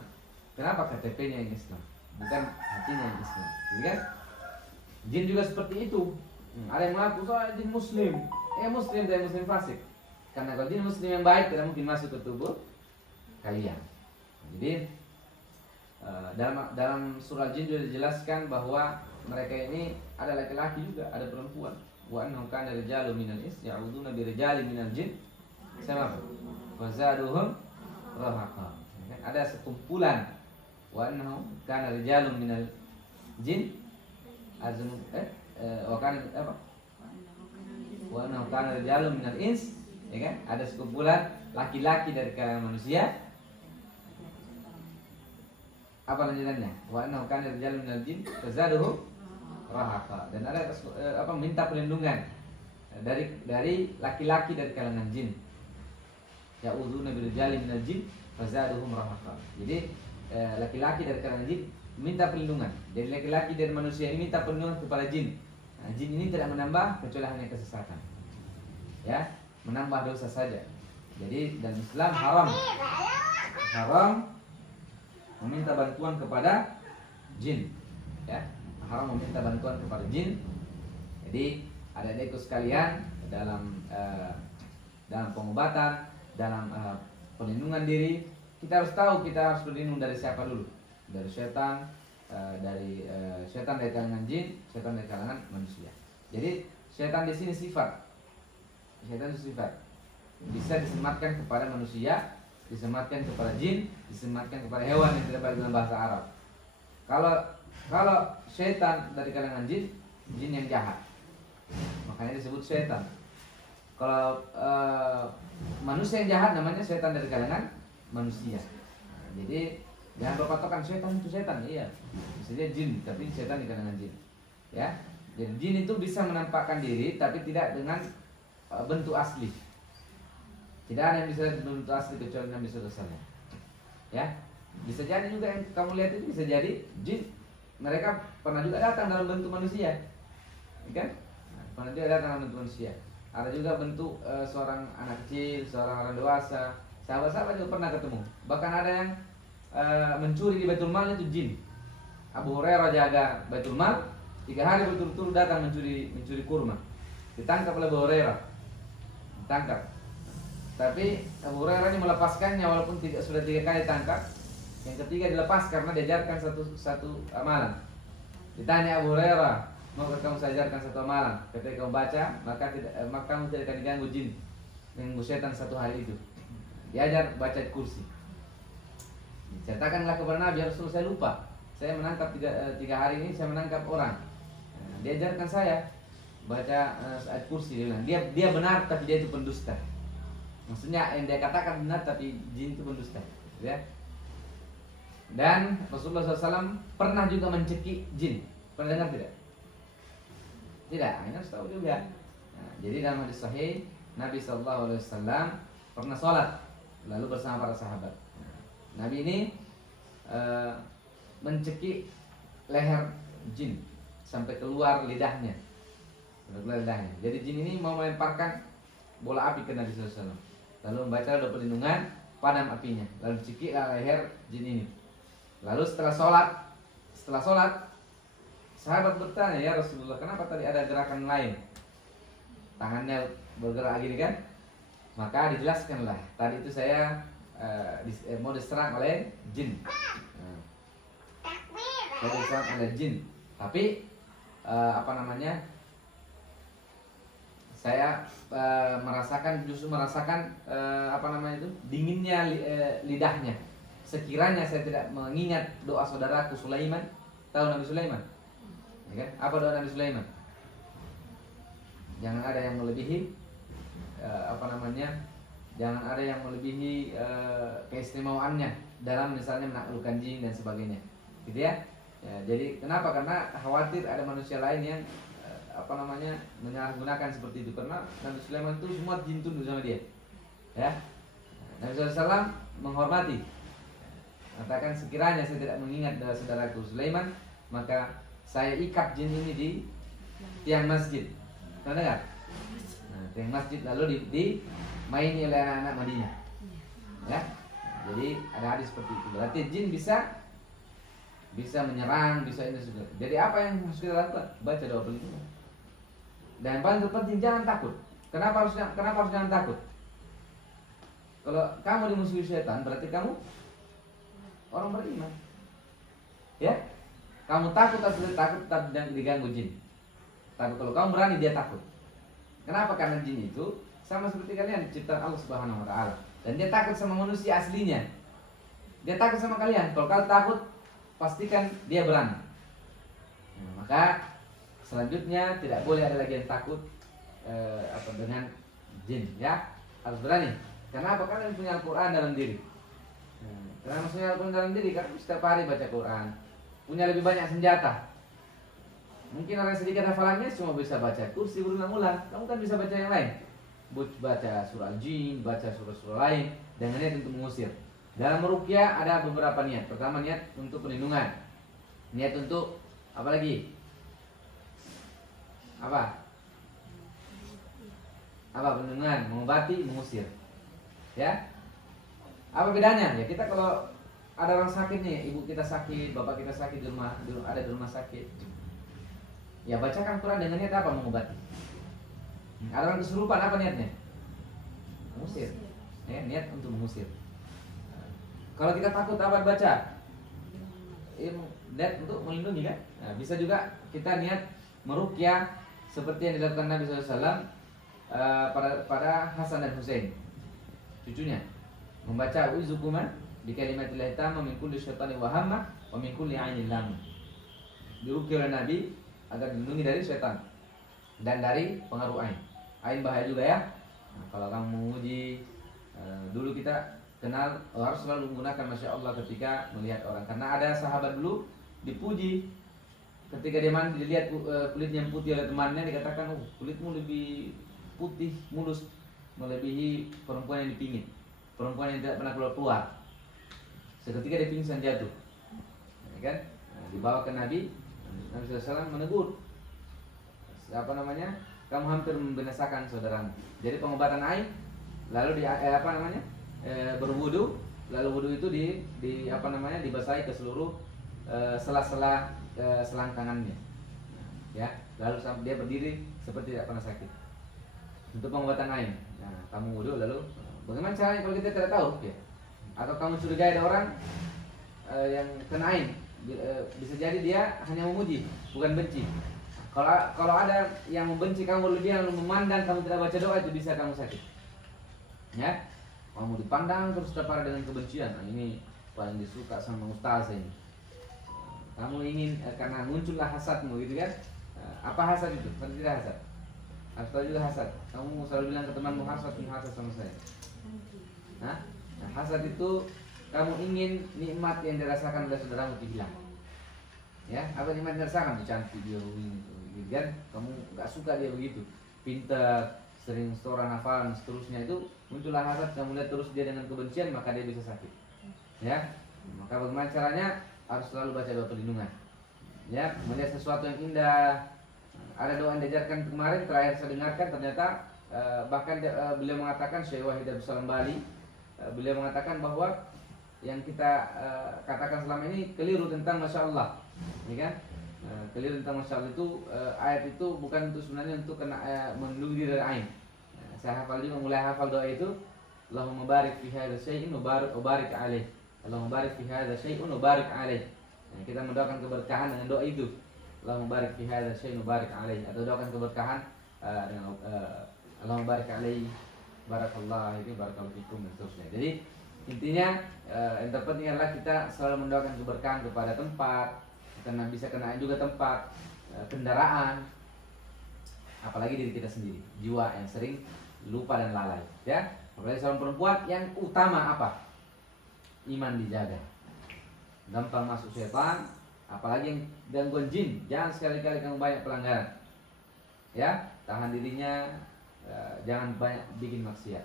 Kenapa KTP-nya yang Islam? Bukan hatinya yang Islam, ya kan? Jin juga seperti itu. Ada yang mengaku soal jin muslim, muslim dan muslim fasik. Karena kalau jin muslim yang baik tidak mungkin masuk ke tubuh kalian. Jadi dalam surah jin juga dijelaskan bahwa mereka ini ada laki-laki juga, ada perempuan. Wa annahu kana rijalun minal ins ya'uduna bi rijalin minal jin. Sama apa? Wa zaduhum rahaqa. Ada sekumpulan wa annahu kana rijalun minal jin wa annahu kana rijalun minal ins, ya kan? Ada sekumpulan laki-laki dari kalangan manusia. Apa lanjutannya? Wa annahu kana rijalun minal jin fazaduhum rahaqa. Dan ada minta perlindungan dari laki-laki dari kalangan jin. Ya'udzuna birijalin minal jin fazaduhum rahaqa. Jadi laki-laki dari kalangan jin minta perlindungan. Dari laki-laki dari manusia ini minta perlindungan kepada jin. Nah, jin ini tidak menambah kecuali hanya kesesatan. Ya, menambah dosa saja. Jadi dalam Islam haram meminta bantuan kepada jin. Ya, haram meminta bantuan kepada jin. Jadi adik-adikku sekalian, dalam pengobatan, dalam perlindungan diri, kita harus tahu kita harus berlindung dari siapa dulu. Dari setan, dari kalangan jin, setan dari kalangan manusia. Jadi setan di sini sifat. Setan itu sifat. Bisa disematkan kepada manusia, disematkan kepada jin, disematkan kepada hewan yang tidak baik dalam bahasa Arab. Kalau setan dari kalangan jin, jin yang jahat, makanya disebut setan. Kalau manusia yang jahat namanya setan dari kalangan manusia. Jadi jangan berpatokan setan itu setan, iya. Bisa jadi jin, tapi setan di kalangan jin. Ya, jadi jin itu bisa menampakkan diri, tapi tidak dengan bentuk asli. Tidak ada yang bisa bentuk asli kecuali Nabi SAW. Ya, bisa jadi juga yang kamu lihat itu bisa jadi jin. Mereka pernah juga datang dalam bentuk manusia, kan? Pernah juga datang dalam bentuk manusia. Ada juga bentuk seorang anak kecil, seorang orang dewasa. Sahabat-sahabat juga pernah ketemu. Bahkan ada yang mencuri di Baitul Mal itu jin. Abu Hurairah jaga Baitul Mal 3 hari berturut-turut datang mencuri kurma. Ditangkap oleh Abu Hurairah. Ditangkap. Tapi Abu Hurairah ini melepaskannya walaupun sudah 3 kali tangkap. Yang ketiga dilepas karena diajarkan satu amalan. Ditanya Abu Hurairah, maukah kamu saya ajarkan satu amalan? Ketika kamu baca, maka kamu tidak akan diganggu jin, mengganggu setan 1 hari itu. Diajar baca kursi. Ceritakanlah kepada Nabi, ya Rasul, saya lupa. Saya menangkap 3 hari ini, saya menangkap orang. Diajarkan saya baca ayat kursi. Dia bilang, dia benar tapi dia itu pendusta. Maksudnya yang dia katakan benar tapi jin itu pendusta, ya. Dan Rasulullah SAW pernah juga mencekik jin. Pernah dengar tidak? Tidak, ini harus tahu juga. Nah, jadi dalam hadis sahih Nabi SAW pernah sholat lalu bersama para sahabat. Nabi ini mencekik leher jin sampai keluar lidahnya. Sampai keluar lidahnya. Jadi jin ini mau melemparkan bola api ke Nabi SAW. Lalu membaca doa perlindungan, padam apinya. Lalu dicekiklah leher jin ini. Lalu setelah sholat, sahabat bertanya, ya Rasulullah, kenapa tadi ada gerakan lain? Tangannya bergerak gini kan? Maka dijelaskanlah, tadi itu saya mau diserang oleh jin. Saya diserang oleh jin. Tapi saya justru merasakan dinginnya lidahnya. Sekiranya saya tidak mengingat doa saudaraku Sulaiman, tahu Nabi Sulaiman? Ya kan? Apa doa Nabi Sulaiman? Jangan ada yang melebihi jangan ada yang melebihi keistimewaannya dalam misalnya menaklukkan jin dan sebagainya, gitu ya. Jadi kenapa? Karena khawatir ada manusia lain yang menyalahgunakan seperti itu, karena Nabi Sulaiman itu semua jin tunduk sama dia, ya. Nabi SAW menghormati, katakan sekiranya saya tidak mengingat dari saudaraku Sulaiman, maka saya ikat jin ini di tiang masjid. Pernah dengar? Nah, tiang masjid lalu dimaini oleh anak-anak Madinah. Ya. Jadi ada hadis seperti itu. Berarti jin bisa menyerang, bisa ini juga. Jadi apa yang harus kita lakukan? Baca doa pelindungan. Dan yang paling terpenting jangan takut. Kenapa harus jangan takut? Kalau kamu dimusuhi setan, berarti kamu orang beriman. Ya? Kamu takut atau takut dan diganggu jin. Takut, kalau kamu berani dia takut. Kenapa? Karena jin itu sama seperti kalian diciptakan Allah Subhanahu wa taala. Dan dia takut sama manusia aslinya. Dia takut sama kalian. Kalau kalian takut, pastikan dia berani. Nah, maka selanjutnya tidak boleh ada lagi yang takut dengan jin, ya. Harus berani. Kenapa? Karena punya Al-Quran dalam diri. Karena maksudnya Al-Quran dalam diri, kan setiap hari baca Quran, punya lebih banyak senjata. Mungkin orang sedikit hafalannya cuma bisa baca kursi berulang-ulang, kamu kan bisa baca yang lain. Baca surah jin, baca surah-surah lain dengan niat untuk mengusir. Dalam meruqyah ada beberapa niat. Pertama, niat untuk perlindungan. Niat untuk apa lagi? Apa perlindungan, mengobati, mengusir. Ya. Apa bedanya? Ya kita kalau ada orang sakit nih, ibu kita sakit, bapak kita sakit di rumah sakit. Ya bacakan Quran dengan niat apa? Mengobati. Ada orang kesurupan, apa niatnya? Mengusir. Ya, niat untuk mengusir. Kalau kita takut apa baca? Niat untuk melindungi kan? Nah, bisa juga kita niat meruqyah seperti yang dilakukan Nabi SAW pada Hasan dan Husain, cucunya, membaca uizukuma bi kalimatillahi tamma min kulli syaitani wa hamma wa min kulli ainin lam. Diruqyah oleh Nabi agar dilindungi dari setan dan dari pengaruh ain. Ain bahaya juga ya. Nah, kalau kamu menguji, dulu kita kenal harus selalu menggunakan Masya Allah ketika melihat orang. Karena ada sahabat dulu dipuji ketika dia mandi, dilihat kulitnya yang putih oleh temannya, dikatakan, oh kulitmu lebih putih mulus melebihi perempuan yang dipingin, perempuan yang tidak pernah keluar. Seketika dia pingsan jatuh, ya kan? Nah, dibawa ke Nabi SAW menegur, kamu hampir membinasakan saudaramu. Jadi pengobatan air, lalu berwudu, lalu wudu itu dibasahi ke seluruh sela-sela selangkangannya, ya. Lalu dia berdiri seperti tidak pernah sakit. Untuk pengobatan air. Nah, kamu wudu lalu bagaimana caranya kalau kita tidak tahu, ya? Atau kamu curigai ada orang yang kena air, bisa jadi dia hanya memuji, bukan benci. Kalau ada yang membenci kamu berlebihan lalu memandang kamu tidak baca doa, itu bisa kamu sakit. Ya, kamu dipandang terus terparah dengan kebencian. Nah, ini paling disuka sama ustaz ini. Kamu ingin karena muncullah hasadmu, gitu kan? Apa hasad itu? Tidak hasad. Atau juga hasad. Kamu selalu bilang ke temanmu hasad sama saya. Nah, hasad itu kamu ingin nikmat yang dirasakan oleh saudaramu hilang. Ya, apa nikmat yang dirasakan? Cantik dia begini, gitu kan? Kamu nggak suka dia begitu, pintar, sering setoran hafalan, seterusnya, itu muncullah hasad. Kamu lihat terus dia dengan kebencian, maka dia bisa sakit. Ya, maka bagaimana caranya? Harus selalu baca doa perlindungan. ya, melihat sesuatu yang indah. Ada doa yang diajarkan kemarin terakhir saya dengarkan, ternyata bahkan beliau mengatakan, Syekh Wahid Abdul Salam Bali, beliau mengatakan bahwa yang kita katakan selama ini keliru tentang Masya Allah, ya kan? Keliru tentang Masya Allah itu, ayat itu bukan untuk sebenarnya untuk kena melindungi diri dari ain. Saya hafal juga, mulai hafal doa itu, Allahumma barik fi hadza syai'in wa barik alaih. Allahumma barik fi hadza syai'in wa barik alaih. Kita mendoakan keberkahan dengan doa itu. Allahumma barik fi hadza syai'in wa barik alaih, atau doakan keberkahan dengan Allahumma barik alaih, barakallahu ini barakallahu fikum dan seterusnya. Jadi intinya yang terpenting adalah kita selalu mendoakan keberkahan kepada tempat, karena bisa kenaan juga tempat, kendaraan, apalagi diri kita sendiri, jiwa yang sering lupa dan lalai, ya. Apalagi seorang perempuan, yang utama apa? Iman dijaga. Gampang masuk setan, apalagi yang gangguan jin, jangan sekali-kali kamu banyak pelanggaran, ya. Tahan dirinya, jangan banyak bikin maksiat,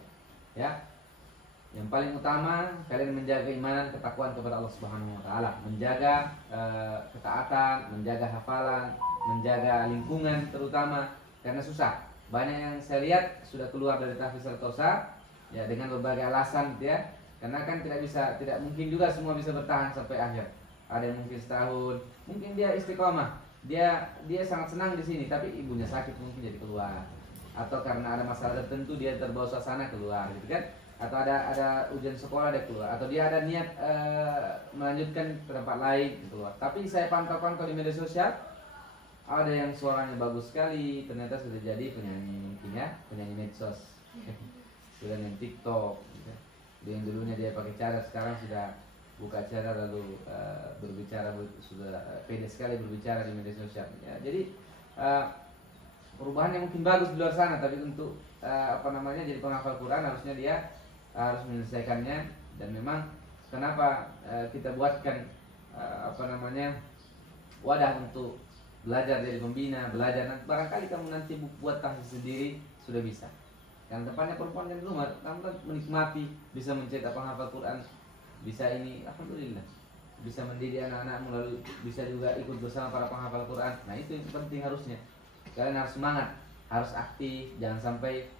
ya. Yang paling utama kalian menjaga keimanan, ketakwaan kepada Allah Subhanahu wa taala, menjaga ketaatan, menjaga hafalan, menjaga lingkungan terutama, karena susah. Banyak yang saya lihat sudah keluar dari tahfiz al-Kautsar ya dengan berbagai alasan ya. Karena kan tidak mungkin juga semua bisa bertahan sampai akhir. Ada yang mungkin setahun, mungkin dia istiqomah. Dia sangat senang di sini, tapi ibunya sakit mungkin jadi keluar. Atau karena ada masalah tertentu dia terbawa suasana keluar gitu kan. Atau ada ujian sekolah dia keluar, atau dia ada niat melanjutkan ke tempat lain keluar. Tapi saya pantau-pantau di media sosial, ada yang suaranya bagus sekali, ternyata sudah jadi penyanyi mungkin ya, penyanyi medsos, sudah main TikTok. Gitu. Dia yang dulunya dia pakai cadar, sekarang sudah buka cadar lalu berbicara, sudah pede sekali berbicara di media sosial. Ya, jadi perubahan yang mungkin bagus di luar sana, tapi untuk jadi penghafal Quran harusnya dia harus menyelesaikannya. Dan memang kenapa kita buatkan wadah untuk belajar jadi pembina, belajar nanti barangkali kamu nanti buat tahfiz sendiri sudah bisa. Yang depannya perempuan di rumah, kamu kan menikmati, bisa mencetak penghafal Quran, bisa ini, alhamdulillah, bisa mendidik anak-anakmu, lalu bisa juga ikut bersama para penghafal Quran. Nah itu yang penting harusnya. Kalian harus semangat, harus aktif, jangan sampai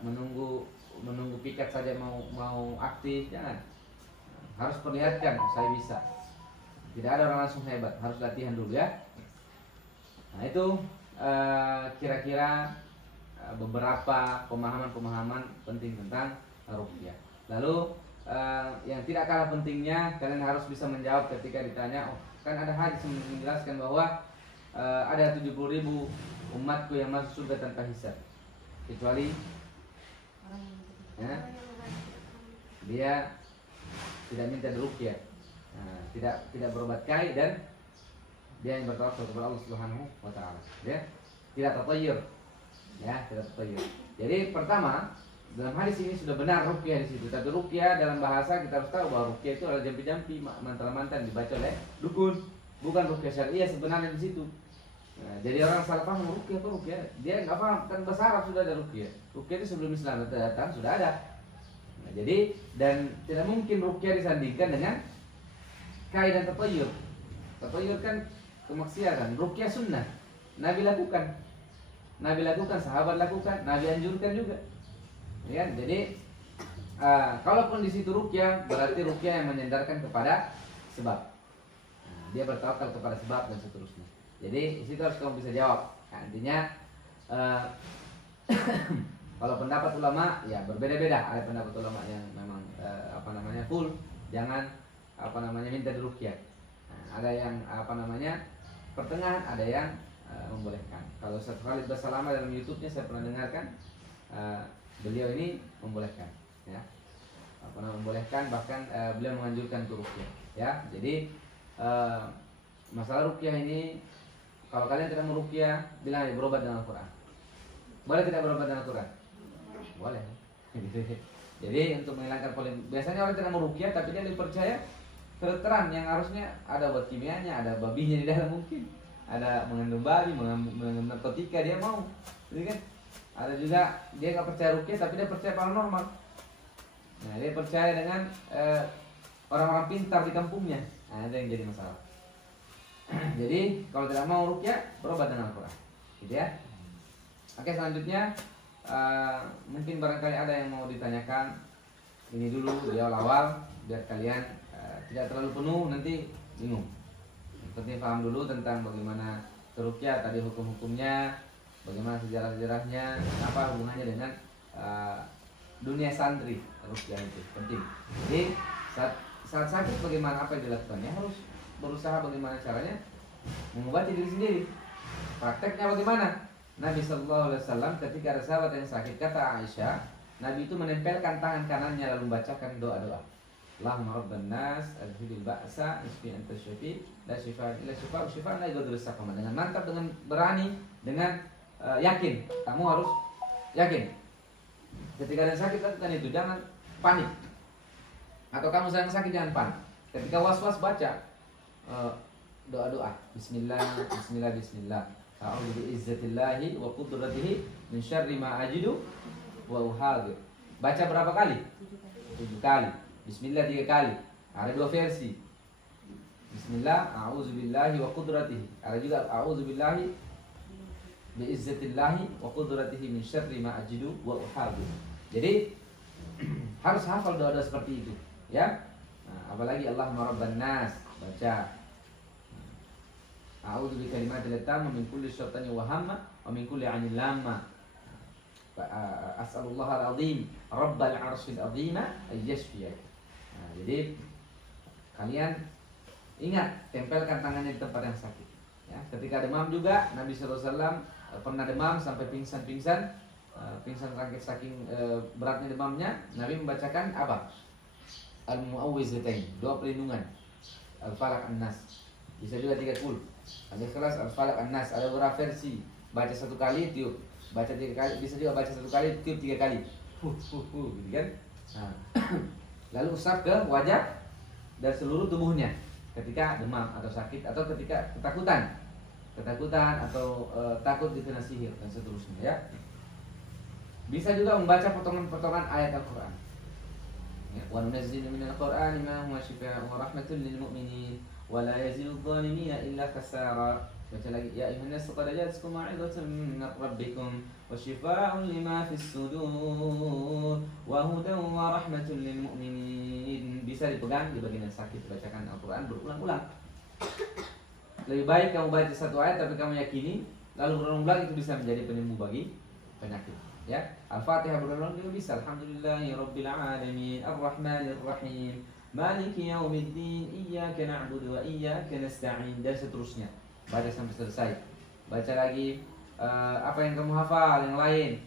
menunggu piket saja mau aktif, jangan. Harus perlihatkan saya bisa. Tidak ada orang langsung hebat, harus latihan dulu ya. Nah itu kira-kira beberapa pemahaman penting tentang ruqyah. Lalu yang tidak kalah pentingnya, kalian harus bisa menjawab ketika ditanya. Kan ada hadis yang menjelaskan bahwa ada 70.000 umatku yang masuk surga tanpa hisab, kecuali dia tidak minta ruqyah, tidak berobat kai, dan dia yang bertawakal kepada Allah Subhanahu wa taala, ya. Tidak tatayyur. Ya, tidak tatayyur. Jadi pertama, dalam hadis ini sudah benar ruqyah di situ. Tapi ruqyah dalam bahasa kita harus tahu bahwa ruqyah itu adalah jampi-jampi, mantra-mantra dibaca oleh dukun, bukan ruqyah syariah sebenarnya di situ. Nah, jadi orang salah paham ruqyah apa ruqyah. Dia enggak paham, kan bahasa Arab sudah ada ruqyah. Ruqyah itu sebelum Islam datang sudah ada. Nah, jadi dan tidak mungkin ruqyah disandingkan dengan kai dan tatayyur. Tatayyur kan kemaksiatan, ruqyah sunnah. Nabi lakukan, sahabat lakukan, Nabi anjurkan juga. Ya, jadi kalaupun di situ ruqyah, berarti ruqyah yang menyandarkan kepada sebab. Nah, dia bertawakal kepada sebab dan seterusnya. Jadi di situ harus kamu bisa jawab. Nah, intinya kalau pendapat ulama ya berbeda-beda. Ada pendapat ulama yang memang full, jangan minta diruqyah. Nah, ada yang pertengahan, ada yang membolehkan. Kalau Ustaz Khalid Basalamah dalam YouTube-nya saya pernah dengarkan, beliau ini membolehkan, ya. Membolehkan, bahkan beliau menganjurkan untuk ruqyah, ya. Jadi masalah ruqyah ini, kalau kalian tidak mau ruqyah, bilang aja berobat dengan Al-Quran. Boleh tidak berobat dengan Al-Quran? Boleh. Jadi untuk menghilangkan polemik, biasanya orang tidak mau ruqyah tapi dia lebih percaya kedokteran yang harusnya ada obat kimianya, ada babinya di dalam, mungkin ada mengandung babi, mengandung narkotika, dia mau. Jadi kan ada juga dia nggak percaya ruqyah tapi dia percaya paranormal. Nah, dia percaya dengan orang-orang pintar di kampungnya. Nah, itu yang jadi masalah. Jadi kalau tidak mau ruqyah, berobat dengan Al-Quran, gitu ya. Oke, selanjutnya mungkin barangkali ada yang mau ditanyakan. Ini dulu di awal-awal biar kalian tidak terlalu penuh nanti bingung. Yang penting paham dulu tentang bagaimana ruqyah, tadi hukum-hukumnya, bagaimana sejarah-sejarahnya, apa hubungannya dengan dunia santri. Ruqyah itu penting. Jadi saat sakit bagaimana, apa yang dilakukan? Ya harus berusaha bagaimana caranya mengobati diri sendiri. Prakteknya bagaimana? Nabi Shallallahu Alaihi Wasallam ketika ada sahabat yang sakit, kata Aisyah, Nabi itu menempelkan tangan kanannya lalu membacakan doa-doa. Allahumma rabban nas adhibil ba'sa isfi anta syafi la shifa illa shifa shifa la yaghadiru saqama. Dengan mantap, dengan berani, dengan yakin. Kamu harus yakin. Ketika ada sakit lakukan itu, jangan panik. Atau kamu sedang sakit jangan panik. Ketika was-was baca doa-doa. Bismillah, bismillah, bismillah. A'udzu bi'izzatillahi wa qudratihi min syarri ma ajidu wa uhadhir. Baca berapa kali? 7 kali. Bismillah 3 kali. Ada 2 versi. Bismillah, a'udzu billahi wa qudratihi. Ada juga a'udzu billahi bi'izzatillahi wa qudratihi min syarri ma ajidu wa uhadhir. Jadi harus hafal doa-doa seperti itu, ya. Nah, apalagi Allahumma rabban nas, baca a'udzu bikalimatil tammah min kulli syaitanir wa hamma wa min kulli 'ainil lamma. As'alullah al-azim rabbal 'arsyil 'azim ay yashfiyak. Nah, jadi kalian ingat, tempelkan tangannya di tempat yang sakit, ya. Ketika demam juga Nabi sallallahu alaihi wasallam pernah demam sampai pingsan saking beratnya demamnya. Nabi membacakan apa? Al-Mu'awwizatain, 2 perlindungan. Al-Falaq An-Nas. Bisa juga 30. Al-Ikhlas, Al-Falaq An-Nas. Ada beberapa versi. Baca 1 kali, tiup. Baca 3 kali, bisa juga baca 1 kali, tiup 3 kali. Gitu kan? Nah. Lalu usap ke wajah dan seluruh tubuhnya ketika demam atau sakit atau ketika ketakutan atau takut dikena sihir dan seterusnya, ya. Bisa juga membaca potongan-potongan ayat Al-Quran. Wa nunazzilu minal Qur'ani ma huwa shifaa'un wa rahmatun lil mu'minin wa la yazidu adh-dhalimina illa khasara. Baca lagi, ya ayyuhan nas qad ja'atkum mau'izatun min rabbikum wa shifaa'un lima fis sudur wa hudan wa rahmatun lil mu'minin. Bisa dipegang di bagian yang sakit, bacakan Al-Quran berulang-ulang. Lebih baik kamu baca 1 ayat tapi kamu yakini, lalu berulang-ulang, itu bisa menjadi penyembuh bagi penyakit, ya. Al-Fatihah berulang-ulang juga bisa. Alhamdulillahi rabbil alamin arrahmanir rahim maliki yaumiddin iyyaka na'budu wa iyyaka nasta'in, dan seterusnya. Baca sampai selesai. Baca lagi apa yang kamu hafal, yang lain.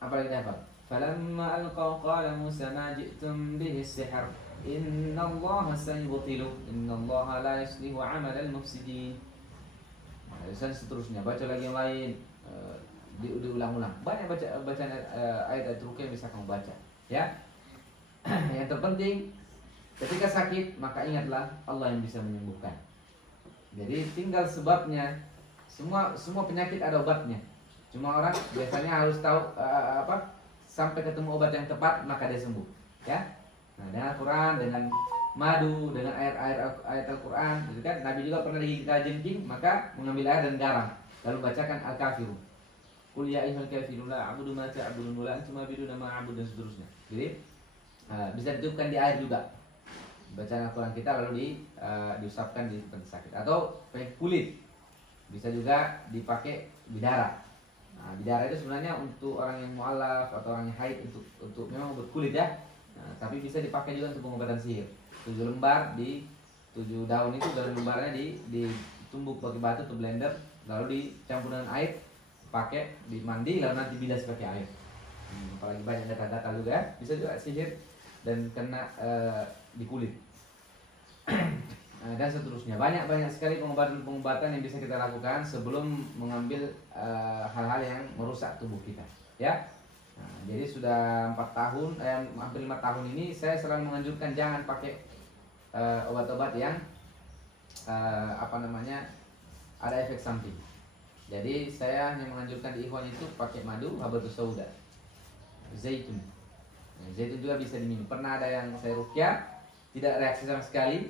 Apa lagi hafal? Falamma alqaw qala Musa ma ji'tum bihi as-sihr innallaha sayubtilu innallaha la yuslihu 'amalal mufsidin. Dan seterusnya. Baca lagi yang lain. Diulang-ulang. Banyak bacaan ayat-ayat ruqyah yang bisa kamu baca, ya. Yang terpenting ketika sakit maka ingatlah Allah yang bisa menyembuhkan. Jadi tinggal sebabnya. Semua penyakit ada obatnya. Cuma orang biasanya harus tahu sampai ketemu obat yang tepat maka dia sembuh, ya. Nah, dengan Al-Quran, dengan madu, dengan ayat Al-Quran, gitu kan. Nabi juga pernah digigit kalajengking, maka mengambil air dan garam lalu bacakan Al-Kafirun. Qul ya ayyuhal kafirun la a'budu ma ta'budun wa la antum a'buduna ma a'budu, dan seterusnya. Jadi bisa ditiupkan di air juga. Bacaan Al-Quran kita lalu diusapkan di tempat sakit atau pakai kulit. Bisa juga dipakai bidara. Nah, bidara itu sebenarnya untuk orang yang mu'alaf atau orang yang haid, untuk memang buat kulit, ya. Nah, tapi bisa dipakai juga untuk pengobatan sihir. 7 lembar di 7 daun itu, daun lembarnya ditumbuk pakai batu atau blender, lalu dicampur dengan air, pakai dimandi, lalu nanti bilas pakai air. Apalagi banyak data-data juga, ya. Bisa juga sihir dan kena di kulit. Dan seterusnya. Banyak sekali pengobatan yang bisa kita lakukan sebelum mengambil hal-hal yang merusak tubuh kita, ya. Nah, jadi sudah 4 tahun, hampir 5 tahun ini saya selalu menganjurkan jangan pakai obat-obat yang ada efek samping. Jadi saya hanya menganjurkan di ikhwan itu pakai madu, habatus sauda, zaitun. Nah, zaitun juga bisa diminum. Pernah ada yang saya ruqyah tidak reaksi sama sekali,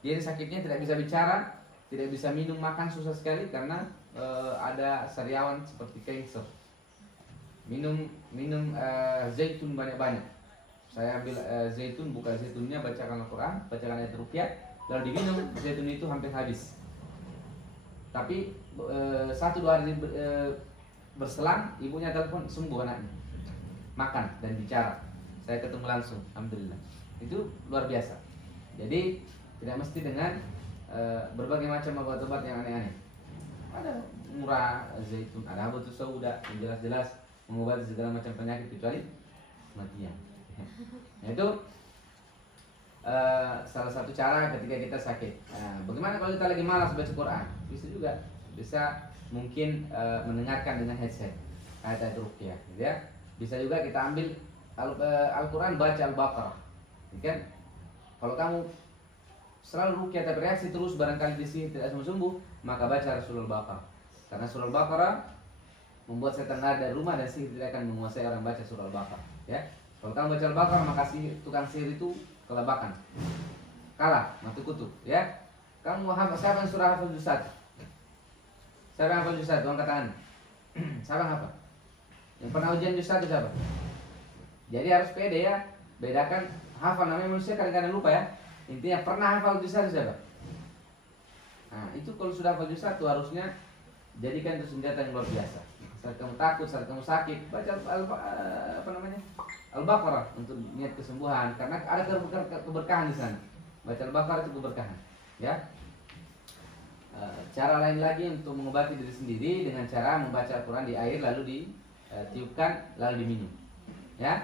Dia ini sakitnya tidak bisa bicara, tidak bisa minum makan, susah sekali karena ada sariawan seperti cancer. Minum zaitun banyak-banyak. Saya ambil zaitun, bukan zaitunnya, bacakan Al-Quran, bacakan ayat ruqyah, lalu diminum, zaitun itu hampir habis. Tapi 1-2 hari berselang, ibunya telepon, sembuh anaknya, makan dan bicara. Saya ketemu langsung, alhamdulillah. Itu luar biasa. Jadi tidak mesti dengan berbagai macam obat-obat yang aneh-aneh. Ada murah zaitun, ada habatus sauda yang jelas-jelas mengobati segala macam penyakit kecuali kematian. Itu salah satu cara ketika kita sakit. Bagaimana kalau kita lagi malas baca Quran? Bisa juga, bisa mungkin mendengarkan dengan headset ayat-ayat ruqyah, gitu ya. Bisa juga kita ambil Al-Quran, baca Al-Baqarah, kan? Kalau kamu selalu ruqyah tapi reaksi terus, barangkali di sini tidak sembuh, maka baca surah Al-Baqarah. Karena surah Al-Baqarah membuat setan lari dari rumah dan sihir tidak akan menguasai orang baca surah Al-Baqarah, ya. Kalau kamu baca Al-Baqarah, maka tukang sihir itu kelabakan, kalah, mati kutu, ya. Kamu siapa yang surah hafal juz 1? Siapa yang hafal juz 1? Angkat tangan. Siapa yang hafal? Yang pernah ujian juz 1 siapa? Jadi harus pede, ya. Bedakan hafal, namanya manusia kadang-kadang lupa, ya. Intinya pernah hafal juz 1 siapa? Nah, itu kalau sudah hafal juz 1 harusnya jadikan itu senjata yang luar biasa. Saat kamu takut, saat kamu sakit, baca Al-Baqarah untuk niat kesembuhan, karena ada keberkahan di sana. Baca Al-Baqarah itu keberkahan, ya. Cara lain lagi untuk mengobati diri sendiri dengan cara membaca Al-Quran di air lalu ditiupkan lalu diminum, ya.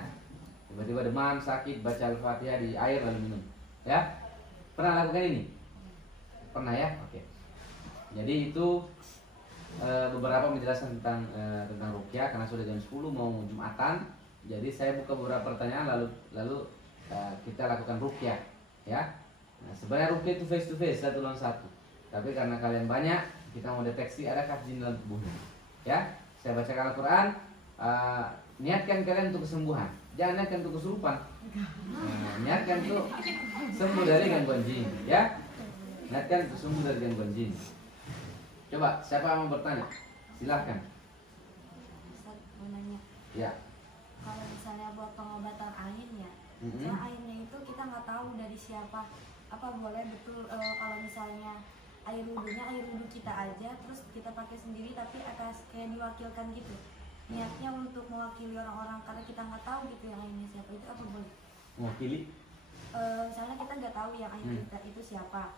Tiba-tiba demam, sakit, baca Al-Fatihah di air lalu minum, ya. Pernah lakukan ini? Pernah, ya? Oke. Jadi itu beberapa menjelaskan tentang ruqyah, karena sudah jam 10 mau Jumatan. Jadi saya buka beberapa pertanyaan lalu kita lakukan ruqyah, ya. Nah, sebenarnya ruqyah itu face to face, 1 lawan 1. Tapi karena kalian banyak, kita mau deteksi adakah jin dalam tubuhnya, ya. Saya bacakan Al-Quran, niatkan kalian untuk kesembuhan, jangan niatkan untuk kesurupan. Niatkan untuk sembuh dari gangguan jin, ya. Niatkan untuk sembuh dari gangguan jin. Coba, siapa yang mau bertanya? Silahkan. Ustaz, mau nanya. Ya. Kalau misalnya buat pengobatan ain ya, karena airnya itu kita nggak tahu dari siapa. Apa boleh betul kalau misalnya air wudhu kita aja, terus kita pakai sendiri tapi atas kayak diwakilkan gitu. Niatnya untuk mewakili orang-orang karena kita nggak tahu gitu yang airnya siapa, itu apa boleh? Mewakili? Misalnya kita nggak tahu yang air kita itu siapa.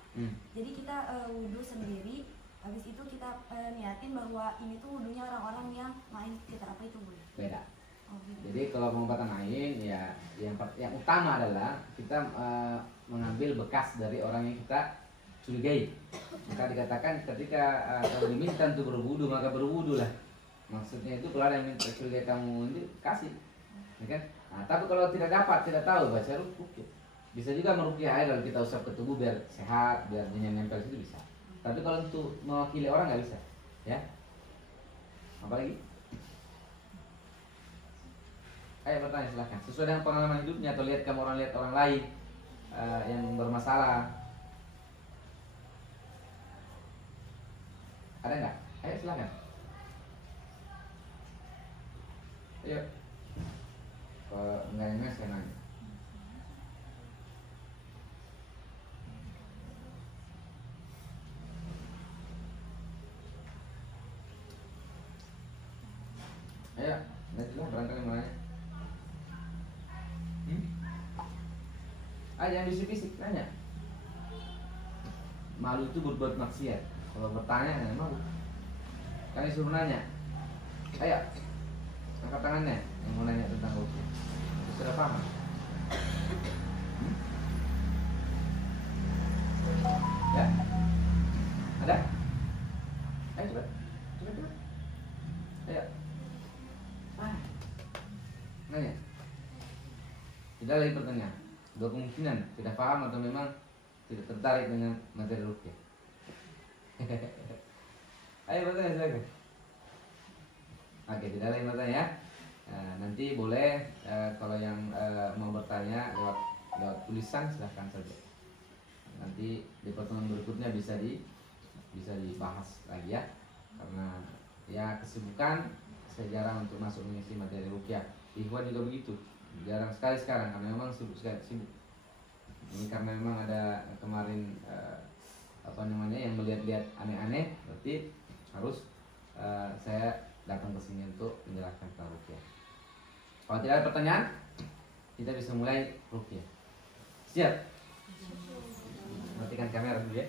Jadi kita wudhu sendiri. Habis itu kita niatin bahwa ini tuh wudhunya orang-orang yang main kita, apa itu boleh? Beda. Oh, gitu. Jadi kalau pengobatan ain, ya yang utama adalah kita mengambil bekas dari orang yang kita curigai. Maka dikatakan ketika kamu diminta untuk berwudu, maka berwudulah. Maksudnya itu kalau ada yang minta curigai kamu itu kasih, ya kan? Nah, tapi kalau tidak dapat, tidak tahu, baca ruqyah. Bisa juga meruqyah air lalu kita usap ke tubuh biar sehat, biar jinnya nempel situ bisa. Tapi kalau untuk mewakili orang nggak bisa, ya. Apa lagi? Ayo bertanya silahkan. Sesuai dengan pengalaman hidupnya atau lihat orang lain yang bermasalah. Ada nggak? Ayo silahkan. Ayo. Kalau nggak ini saya nanya. Ayo, nantilah barangkali mau nanya. Jangan bisik-bisik, nanya. Malu itu berbuat maksiat. Kalau bertanya, jangan malu. Kan disuruh nanya. Ayo, angkat tangannya yang mau nanya tentang ruqyah. Sudah paham? Ya? Ada? Ayo coba. Ayo. Nanya. Tidak lagi pertanyaan. Dua kemungkinan, tidak paham atau memang tidak tertarik dengan materi ruqyah. Ayo bertanya silakan. Oke, tidak lagi bertanya ya. Nanti boleh kalau yang mau bertanya lewat tulisan silahkan saja. nanti di pertemuan berikutnya bisa dibahas lagi ya, karena ya kesibukan saya jarang untuk masuk mengisi materi rukyah. Ikhwan juga begitu, jarang sekali sekarang karena memang sibuk sekali sibuk. Ini karena memang ada kemarin yang melihat-lihat aneh-aneh, berarti harus saya datang ke sini untuk menjelaskan tentang rukyah. Kalau tidak ada pertanyaan, kita bisa mulai rukyah. Siap? Matikan kamera dulu ya.